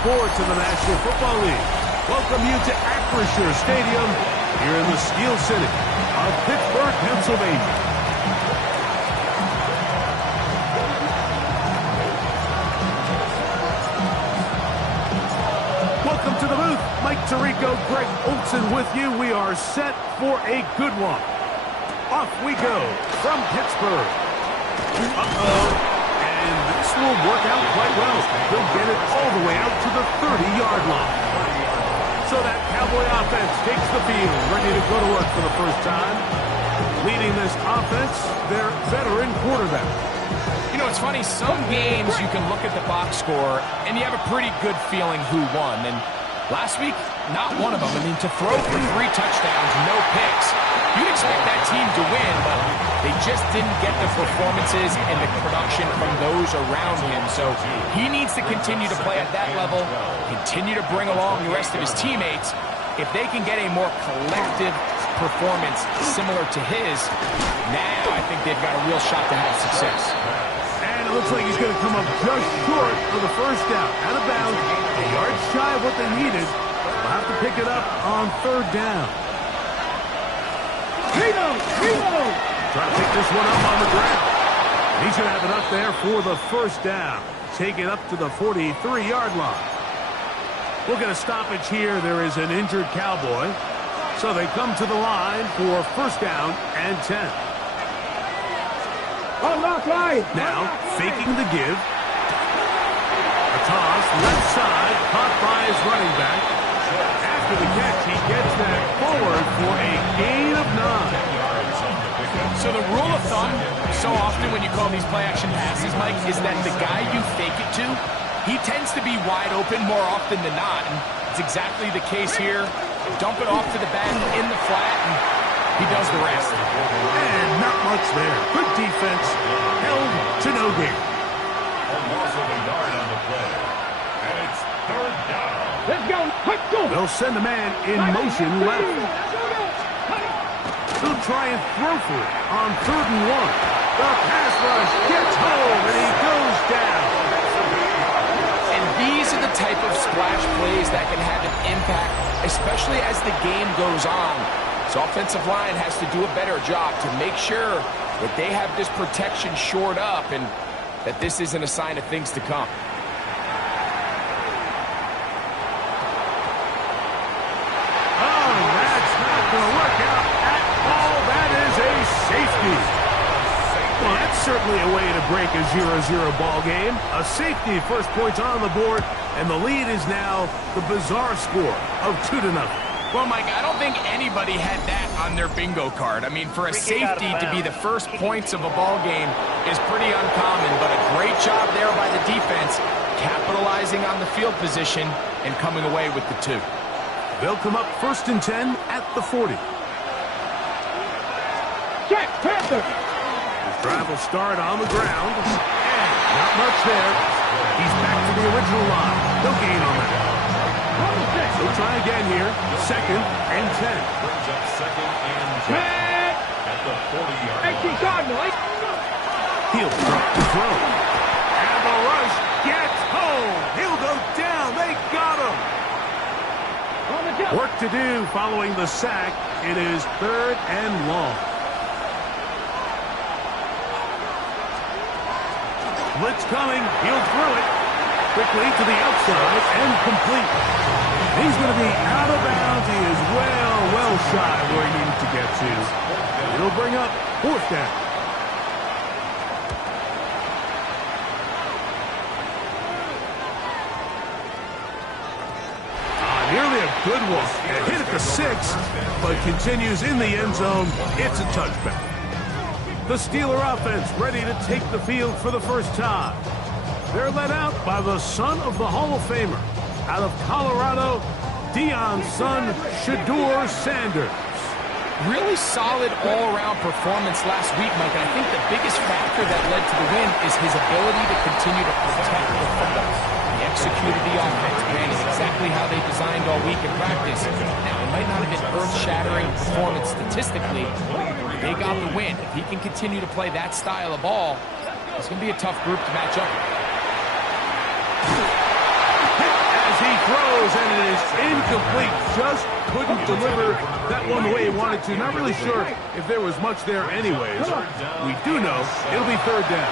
sports in the National Football League. Welcome you to Acrisure Stadium here in the Steel City of Pittsburgh, Pennsylvania. Welcome to the booth. Mike Tirico, Greg Olson with you. We are set for a good one. Off we go from Pittsburgh. And this will work out quite well. They'll get it all the way out to the 30-yard line. So that Cowboy offense takes the field, ready to go to work for the first time. Leading this offense, their veteran quarterback. You know, it's funny, some games you can look at the box score and you have a pretty good feeling who won. And last week, not one of them. I mean, to throw for 3 touchdowns, no picks, you'd expect that team to win, but they just didn't get the performances and the production from those around him. So he needs to continue to play at that level, continue to bring along the rest of his teammates. If they can get a more collective performance similar to his, now I think they've got a real shot to have success. And it looks like he's going to come up just short for the first down. Out of bounds, a yard shy of what they needed. They'll have to pick it up on 3rd down. Try to pick this one up on the ground. He should have it up there for the first down. Take it up to the 43-yard line. We'll get a stoppage here. There is an injured Cowboy. So they come to the line for first down and 10. Now, faking the give. A toss, left side, caught by his running back. After the catch, he gets that forward for a gain of 9. So the rule of thumb, so often when you call these play-action passes, Mike, is that the guy you fake it to, he tends to be wide open more often than not. And it's exactly the case here. Dump it off to the back in the flat, and he does the rest. And not much there. Good defense. Held to no gain. Let's go. They'll send a man in motion left. They'll try and throw for it on 3rd and 1. The pass rush gets home, and he goes down. And these are the type of splash plays that can have an impact, especially as the game goes on. So offensive line has to do a better job to make sure that they have this protection shored up and that this isn't a sign of things to come. Oh, that's not going to work out at all. That is a safety. Well, that's certainly a way to break a 0-0 ball game. A safety, first points on the board, and the lead is now the bizarre score of 2-0. Well, Mike, I don't think anybody had that on their bingo card. I mean, for a safety to be the first points of a ball game is pretty uncommon, but a great job there by the defense, capitalizing on the field position and coming away with the 2. They'll come up 1st and 10 at the 40. Jack Panther. His drive will start on the ground, and not much there. He's back to the original line. No gain on that. They'll try again here. 2nd and 10. Brings up 2nd and 10 at the 40-yard line. He'll drop the throw. And the rush gets home. He'll go down. They got him. Work to do following the sack. It is 3rd and long. Blitz coming. He'll throw it. Quickly to the outside and complete. He's going to be out of bounds. He is well shy where he needed to get to. It'll bring up 4th down. Nearly a good one. A hit at the 6, but continues in the end zone. It's a touchback. The Steeler offense ready to take the field for the first time. They're led out by the son of the Hall of Famer. Out of Colorado, Deion's son, Shedeur Sanders. Really solid all-around performance last week, Mike. And I think the biggest factor that led to the win is his ability to continue to protect the football. He executed the offense, ran it exactly how they designed all week in practice. Now, it might not have been earth-shattering performance statistically. They got the win. If he can continue to play that style of ball, it's going to be a tough group to match up with. As throws, and it is incomplete. Just couldn't deliver that one the way he wanted to. Not really sure if there was much there anyways. We do know it'll be third down.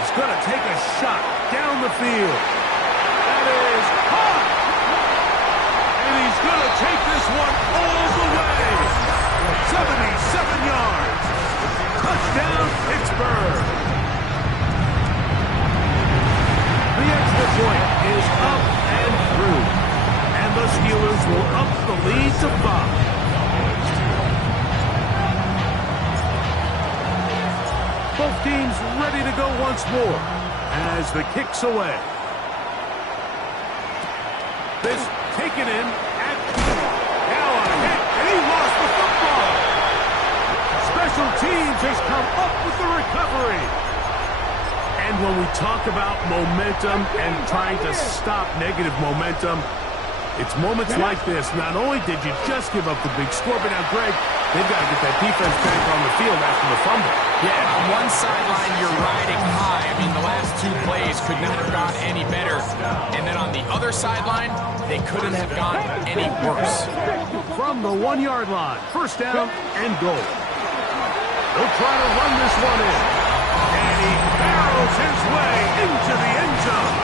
He's going to take a shot down the field. That is hot. And he's going to take this one all the way. 77 yards. Touchdown, Pittsburgh. The extra point is up and through. And the Steelers will up the lead to 5. Both teams ready to go once more as the kick's away. This taken in at now a hit, and he lost the football. Special teams has come up with the recovery. And when we talk about momentum and trying to stop negative momentum, it's moments like this. Not only did you just give up the big score, but now, Greg, they've got to get that defense back on the field after the fumble. Yeah, on one sideline, you're riding high. I mean, the last 2 plays could not have gone any better. And then on the other sideline, they couldn't have gone any worse. From the 1-yard line, first down and goal. They'll try to run this one in. And he barrels his way into the end zone.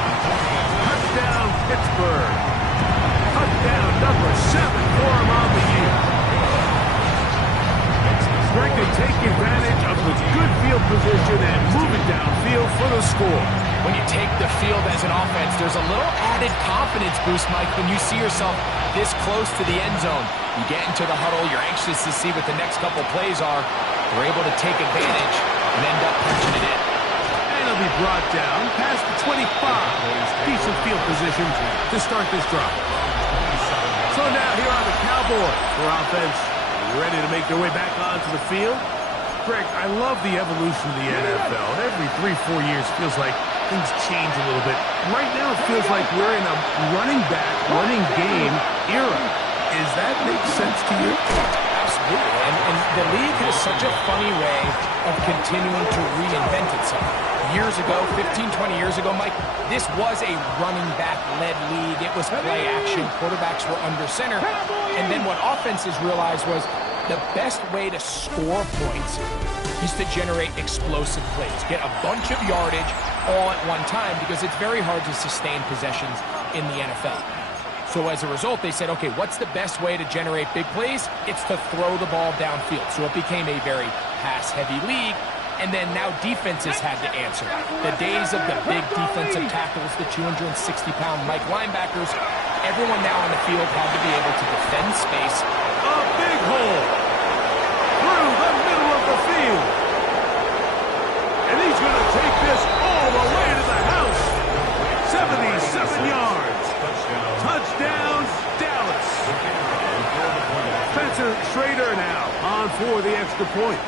Touchdown, Pittsburgh. Touchdown number 7 for him on the year. Greg to take advantage of the good field position and move it downfield for the score. When you take the field as an offense, there's a little added confidence boost, Mike, when you see yourself this close to the end zone. You get into the huddle, you're anxious to see what the next couple plays are. You're able to take advantage and end up punching it in. And he'll be brought down past the 25. Decent field position to start this drive. So now here are the Cowboys for offense. Ready to make their way back onto the field. Greg, I love the evolution of the NFL. Every 3-4 years feels like things change a little bit. Right now it feels like we're in a running back, running game era. Does that make sense to you? Absolutely. And the league has such a funny way of continuing to reinvent itself. Years ago, 15, 20 years ago, Mike, this was a running back-led league. It was play action. Quarterbacks were under center. And then what offenses realized was the best way to score points is to generate explosive plays. Get a bunch of yardage all at one time because it's very hard to sustain possessions in the NFL. So as a result, they said, okay, what's the best way to generate big plays? It's to throw the ball downfield. So it became a very pass-heavy league. And then now defenses had to answer. The days of the big defensive tackles, the 260-pound Mike linebackers, everyone now on the field had to be able to defend space. A big hole through the middle of the field. And he's going to take this all the way to the house. 77 yards. Touchdown, Dallas. Spencer Schrader now on for the extra point.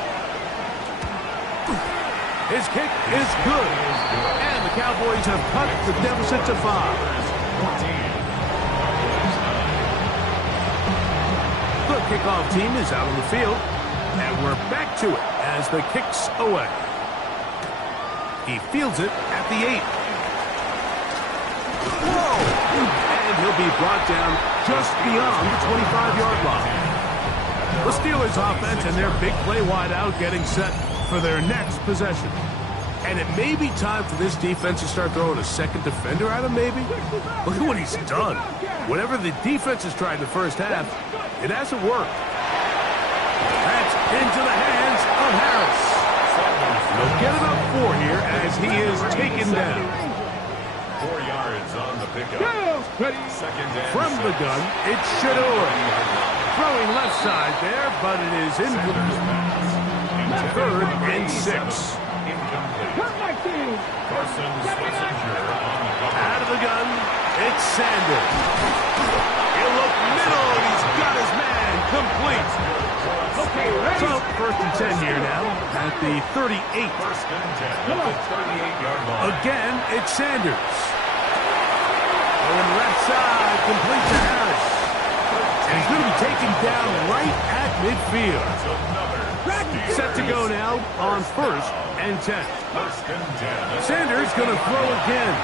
His kick is good. And the Cowboys have cut the deficit to 5. The kickoff team is out on the field. And we're back to it as the kick's away. He fields it at the 8. Whoa! And he'll be brought down just beyond the 25-yard line. The Steelers offense and their big play wideout getting set for their next possession. And it may be time for this defense to start throwing a second defender at him, maybe. Look at what he's done. Whatever the defense has tried in the first half, it hasn't worked. That's into the hands of Harris. They'll get it up 4 here as he is taken down. 4 yards on the pickup. Second and From the gun, it's Shador. Throwing left side there, but it is incomplete. 3rd and 6. Carson Switzinger on the cover. Out of the gun, it's Sanders. He'll look middle, and he's got his man complete. So, 1st and 10 here now at the 38. 1st and 10 at the 38-yard line. Again, it's Sanders. Going left side, complete to Harris. And he's going to be taken down right at midfield. Set to go now on 1st and 10. First and 10. Sanders going to throw again.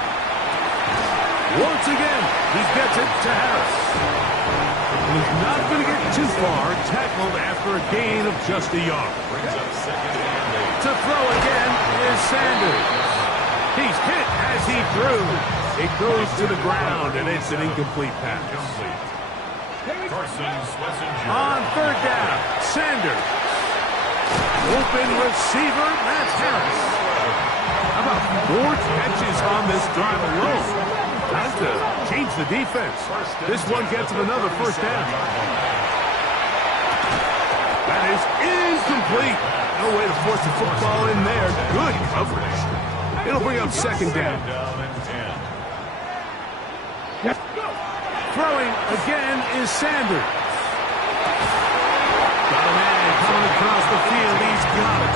Once again, he gets it to Harris. He's not going to get too far, tackled after a gain of just a yard. Brings up second and 8. To throw again is Sanders. He's hit as he threw. It goes to the ground, and it's an incomplete pass. Carson Schlesinger. On third down, Sanders. Open receiver, that's Harris. How about 4 catches on this drive alone? Time to change the defense. This one gets him another first down. That is incomplete. No way to force the football in there. Good coverage. It'll bring up second down. Throwing again is Sanders. Got a man coming across the field. He's got it.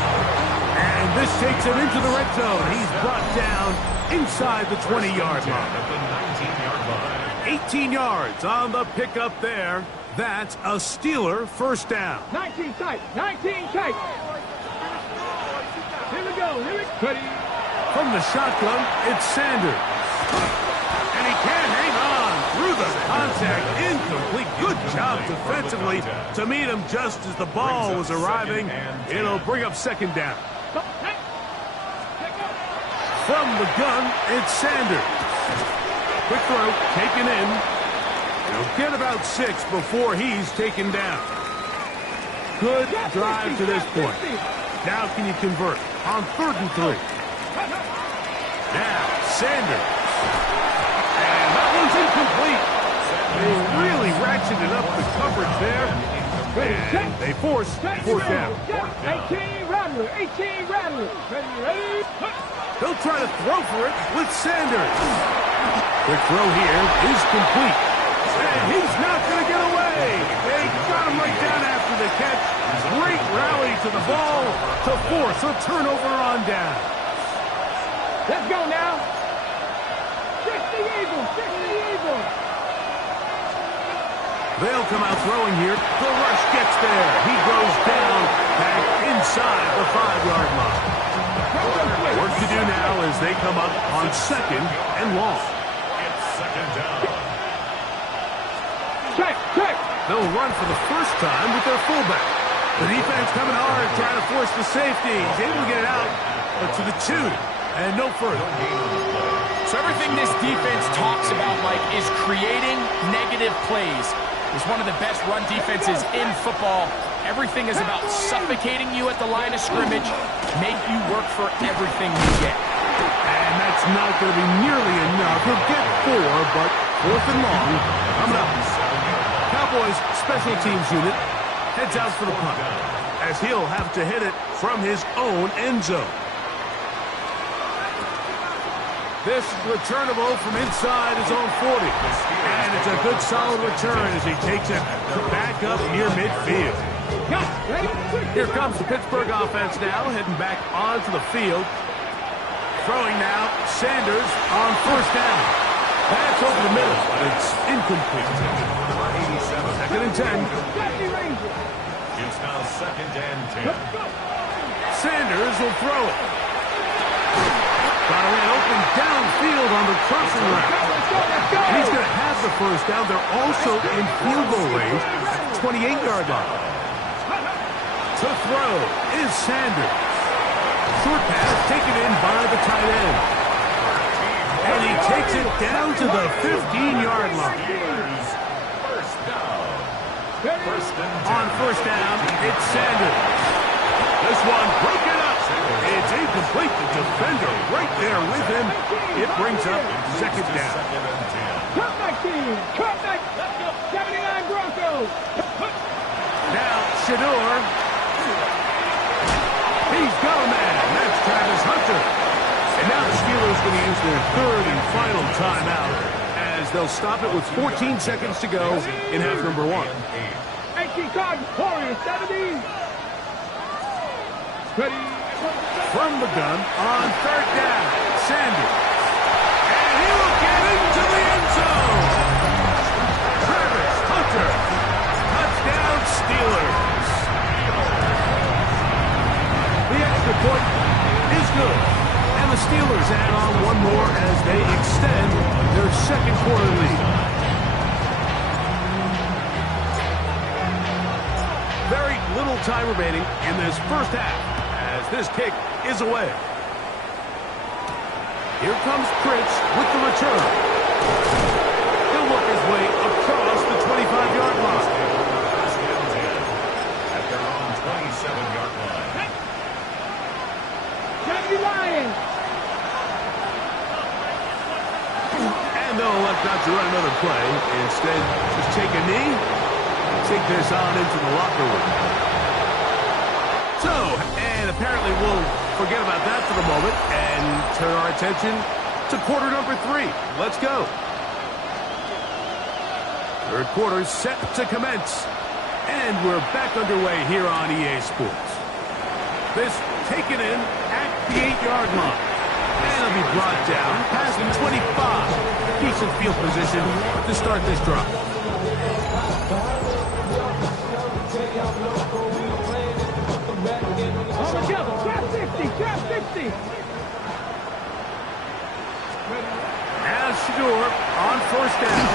And this takes him into the red zone. He's brought down inside the 20-yard line. At the 19-yard line. 18 yards on the pickup there. That's a Steeler first down. 19 tight. 19 tight. Here we go. Here we go. From the shotgun, it's Sanders. And he can't hang on through the contact. Incomplete. Good job defensively to meet him just as the ball was arriving. It'll bring up second down. From the gun, it's Sanders. Quick throw, taken in. He'll get about 6 before he's taken down. Good drive to this point. Now can you convert on 3rd and 3? Now, Sanders. And that one's incomplete. They really ratcheted up the coverage there. And they force fourth down. 18 Rattler. 18 Rattler. Ready. He'll try to throw for it with Sanders. Quick throw here is complete. And he's not going to get away. They got him right down after the catch. Great rally to the ball to force a turnover on down. Let's go now. 60 Eagles. 60 Eagles. They'll come out throwing here. The rush gets there. He goes down back inside the 5-yard line. Work to do now as they come up on 2nd and long. It's second down. Check. Check. They'll run for the first time with their fullback. The defense coming hard, trying to force the safety. He's able to get it out to the 2 and no further. So everything this defense talks about, Mike, is creating negative plays. It's one of the best run defenses in football. Everything is about suffocating you at the line of scrimmage, make you work for everything you get. And that's not going to be nearly enough. He'll get 4, but 4th and long coming up. Cowboys special teams unit heads out for the punt, as he'll have to hit it from his own end zone. This returnable from inside his own 40. And it's a good solid return as he takes it back up near midfield. Here comes the Pittsburgh offense now, heading back onto the field. Throwing now, Sanders on first down. Pass over the middle, but it's incomplete. 2nd and 10. It's now 2nd and 10. Sanders will throw it. Got a man open downfield on the crossing route. And he's going to have the first down. They're also in field goal range at the 28-yard line. To throw is Sanders. Short pass taken in by the tight end. And he takes it down to the 15-yard line. First down. On first down, it's Sanders. This one broken up. It's incomplete. The defender right there with him. It brings up second down. Cut back team. Cut back. 79 Broncos. Now, Shador. He's got a man. That's Travis Hunter. And now the Steelers going to use their 3rd and final timeout as they'll stop it with 14 seconds to go in half number 1. 18 cards. Warriors 70. Ready. From the gun on 3rd down, Sanders. And he will get into the end zone. Travis Hunter. Touchdown Steelers. The extra point is good. And the Steelers add on one more as they extend their second quarter lead. Very little time remaining in this first half as this kick is away. Here comes Prince with the return. He'll work his way across the 25-yard line. At their own 27-yard line. Johnny Lions. And they'll elect not to run another play. Instead, just take a knee, take this on into the locker room. So, and apparently we'll forget about that for the moment and turn our attention to quarter number 3. Let's go. Third quarter set to commence. And we're back underway here on EA Sports. This taken in at the 8-yard line. And it'll be brought down past the 25. Decent field position to start this drive. Trap 60, trap 60. As Shador on first down.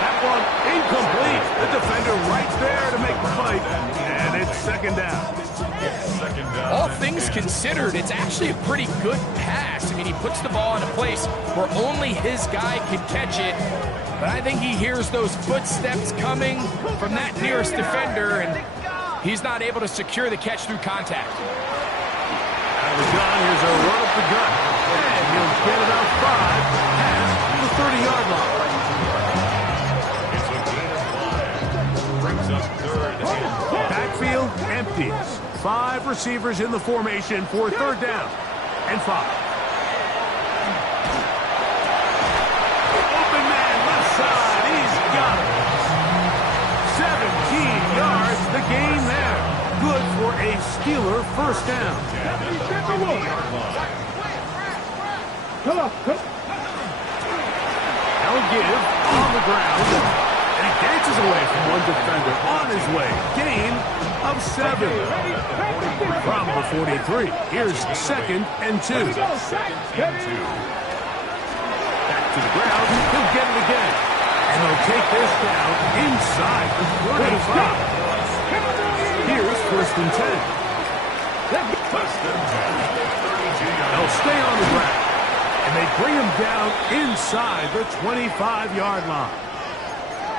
That one incomplete. The defender right there to make the fight. And it's second down. All things considered, it's actually a pretty good pass. I mean, he puts the ball in a place where only his guy can catch it. But I think he hears those footsteps coming from that nearest defender, and he's not able to secure the catch through contact. Out of the gun, here's a run up the gut. And he'll get about 5 past the 30-yard line. It's a gain of 5. Brings up third and 5. Backfield empties. 5 receivers in the formation for third down and 5. Open man left side. He's got it. 17 yards. The gain there. Good for a Steeler first down. Come on, come on. They'll give on the ground. And he dances away from one defender on his way. Gain of 7. From the 43. Here's second and 2. Back to the ground. He'll get it again. And they'll take this down inside the 45. Here's first and 10. They'll stay on the ground. And they bring him down inside the 25-yard line.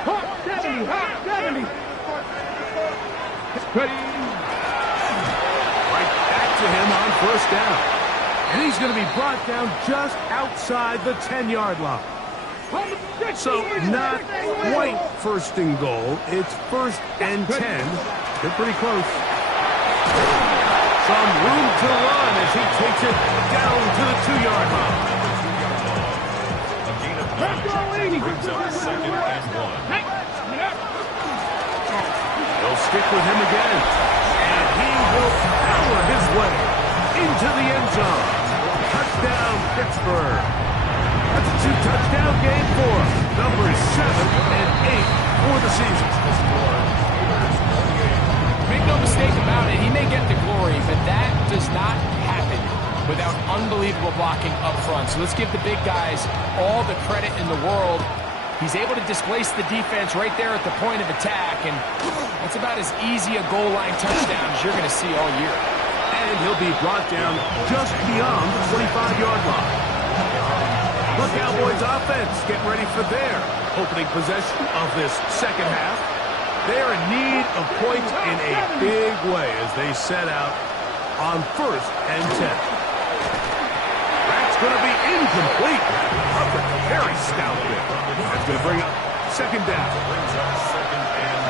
Hot 70, hot 70. Ready. Right back to him on first down. And he's going to be brought down just outside the 10-yard line. So not quite first and goal. It's first and 10. They're pretty close. Some room to run as he takes it down to the 2-yard line. A gain of 9. Brings up second and 1. They'll stick with him again. And he will power his way into the end zone. Touchdown, Pittsburgh. That's a 2-touchdown game for numbers 7 and 8 for the season. Make no mistake about it, he may get the glory, but that does not happen without unbelievable blocking up front. So let's give the big guys all the credit in the world. He's able to displace the defense right there at the point of attack, and that's about as easy a goal line touchdown as you're going to see all year. And he'll be brought down just beyond the 25-yard line. The Cowboys offense getting ready for their opening possession of this second half. They're in need of points in a big way as they set out on first and 10. That's going to be incomplete. Up a very stout bit. That's going to bring up second down. Brings up second and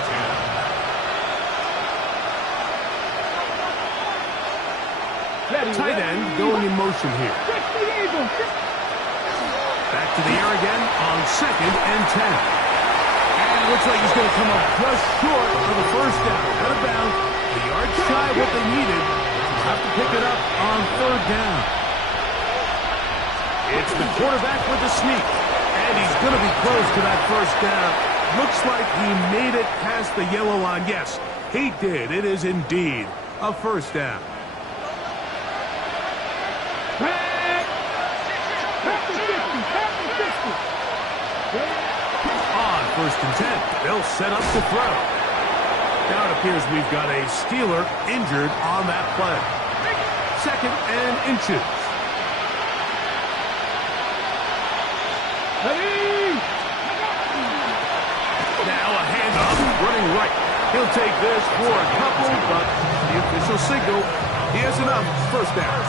10. Tight end going in motion here. Back to the air again on second and 10. And it looks like he's going to come up just short for the first down. Out of bounds. The yard shy of what they needed. They'll have to pick it up on third down. It's the quarterback with the sneak. And he's going to be close to that first down. Looks like he made it past the yellow line. Yes, he did. It is indeed a first down. first and 10. They'll set up to throw. Now it appears we've got a Steeler injured on that play. Second and inches. Now a handoff, running right. He'll take this for a couple, but the official signal, he has enough. First down.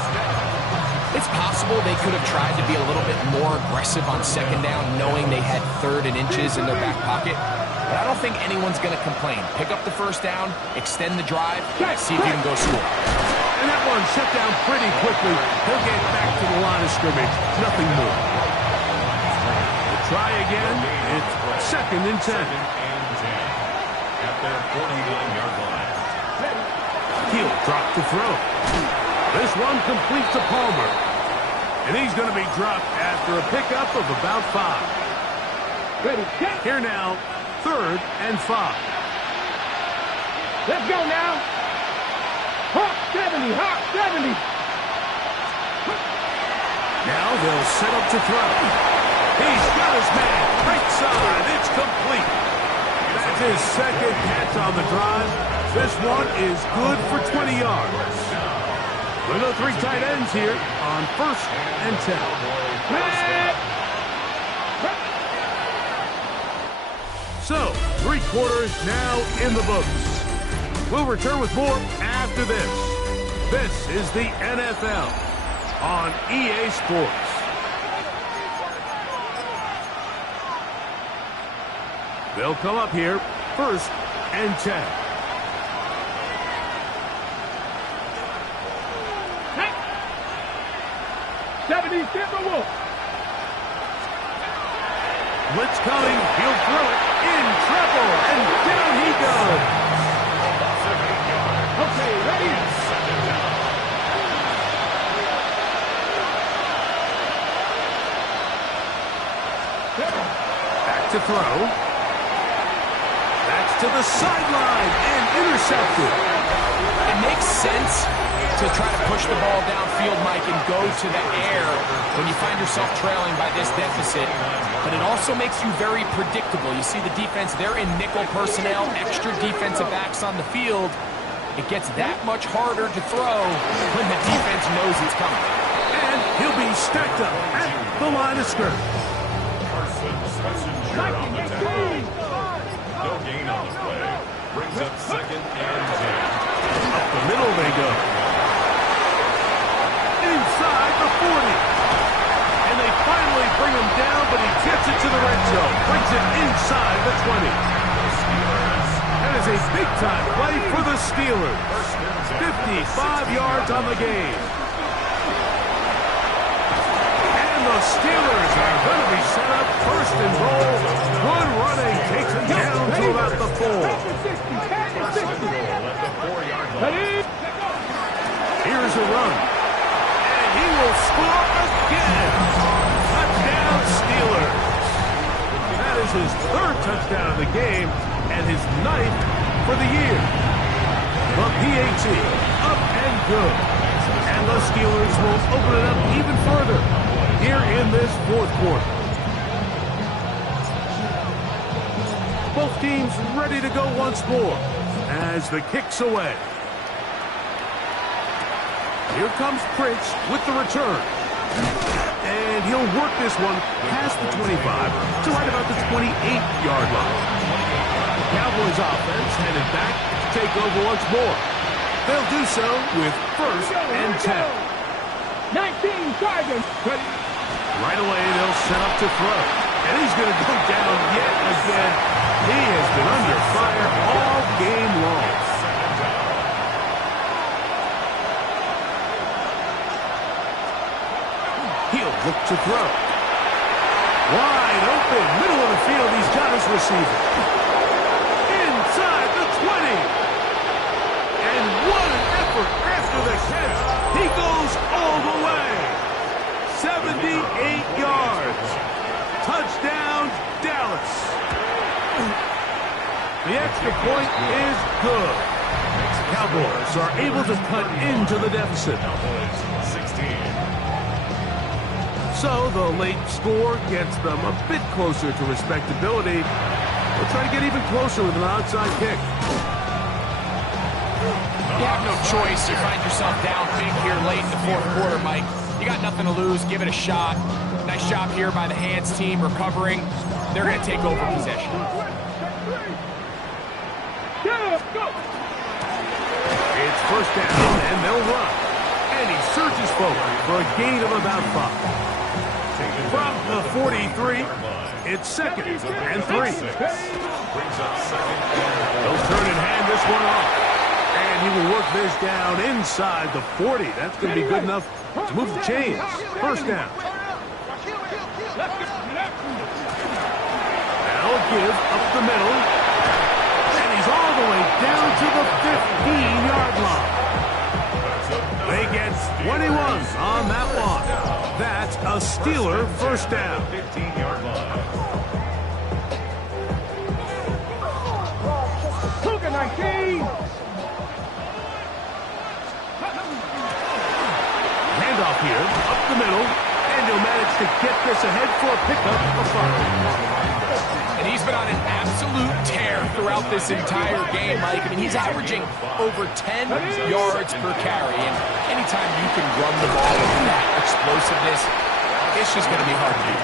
It's possible they could have tried to be a little bit more aggressive on second down, knowing they had third and inches in their back pocket. But I don't think anyone's going to complain. Pick up the first down, extend the drive, see if you can go score. And that one shut down pretty quickly. He'll get back to the line of scrimmage. Nothing more. Try again. It's second and 10. At their 49-yard line. He'll drop to throw. This one complete to Palmer. And he's going to be dropped after a pickup of about 5. Ready, set. Here now, third and 5. Let's go now. Hawk 70, Hawk 70. Now they'll set up to throw. He's got his man. Right side. It's complete. That's his second catch on the drive. This one is good for 20 yards. We'll go 3 tight ends here on first and 10. So, 3 quarters now in the books. We'll return with more after this. This is the NFL on EA Sports. They'll come up here, first and 10. Hey. 70 Timberwolves. Blitz coming, he'll throw it, in trouble, and down he goes. Okay, ready? Back to throw. That's to the sideline and intercepted. It makes sense to try to push the ball downfield, Mike, and go to the air when you find yourself trailing by this deficit. But it also makes you very predictable. You see the defense, they're in nickel personnel, extra defensive backs on the field. It gets that much harder to throw when the defense knows it's coming. And he'll be stacked up at the line of scrimmage. No gain on the play. Brings up second and 10. Up the middle they go. Inside the 40. And they finally bring him down, but he gets it to the red zone. Brings it inside the 20. That is a big-time play for the Steelers. 55 yards on the game. And the Steelers are going to be set up first and goal. Good running takes him down to about the 4. Here's a run. And he will score again. Touchdown Steelers. That is his 3rd touchdown of the game and his 9th for the year. The PAT up and good. And the Steelers will open it up even further here in this 4th quarter. Both teams ready to go once more as the kick's away. Here comes Prince with the return. And he'll work this one past the 25 to right about the 28-yard line. The Cowboys offense headed back to take over once more. They'll do so with first and 10. 19 Tigers. Right away, they'll set up to throw. And he's going to go down yet again. He has been under fire all game long. He'll look to throw. Wide open, middle of the field, he's got his receiver. Inside the 20. And what an effort after the catch. He goes all the way. 78 yards. Touchdown, Dallas. The extra point is good. Cowboys are able to cut into the deficit. 16. So the late score gets them a bit closer to respectability. We'll try to get even closer with an outside kick. You have no choice. You find yourself down big here late in the fourth quarter, Mike. You got nothing to lose. Give it a shot. Nice job here by the hands team recovering. They're going to take over possession. It's first down, and they'll run. And he surges forward for a gain of about 5. From the 43, it's second and 3. They'll turn and hand this one off. And he will work this down inside the 40. That's going to be good enough to move the chains. First down. Now a give up the middle. And he's all the way down to the 15-yard line. They get 21 on that one. That's a Steeler first down. 15-yard line. Cougar 19. Handoff here, up the middle, and he'll manage to get this ahead for a pickup of 5. And he's been on an absolute tear throughout this entire game, Mike. I mean, he's averaging over 10 yards per carry. And anytime you can run the ball with that explosiveness, it's just going to be hard to do.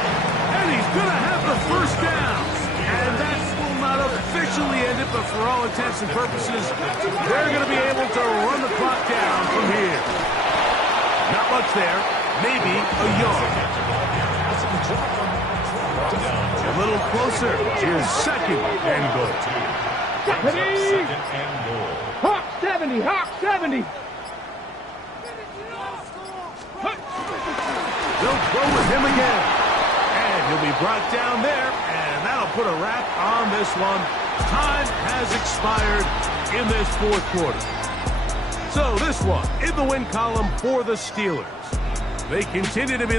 And he's going to have the first down. And that will not officially end it, but for all intents and purposes, they're going to be able to run the clock down from here. Not much there, maybe a yard. A little closer. Here's second and goal. Second and goal. Hawk 70, Hawk 70. They'll go with him again. And he'll be brought down there, and that'll put a wrap on this one. Time has expired in this fourth quarter. So this one in the win column for the Steelers. They continue to be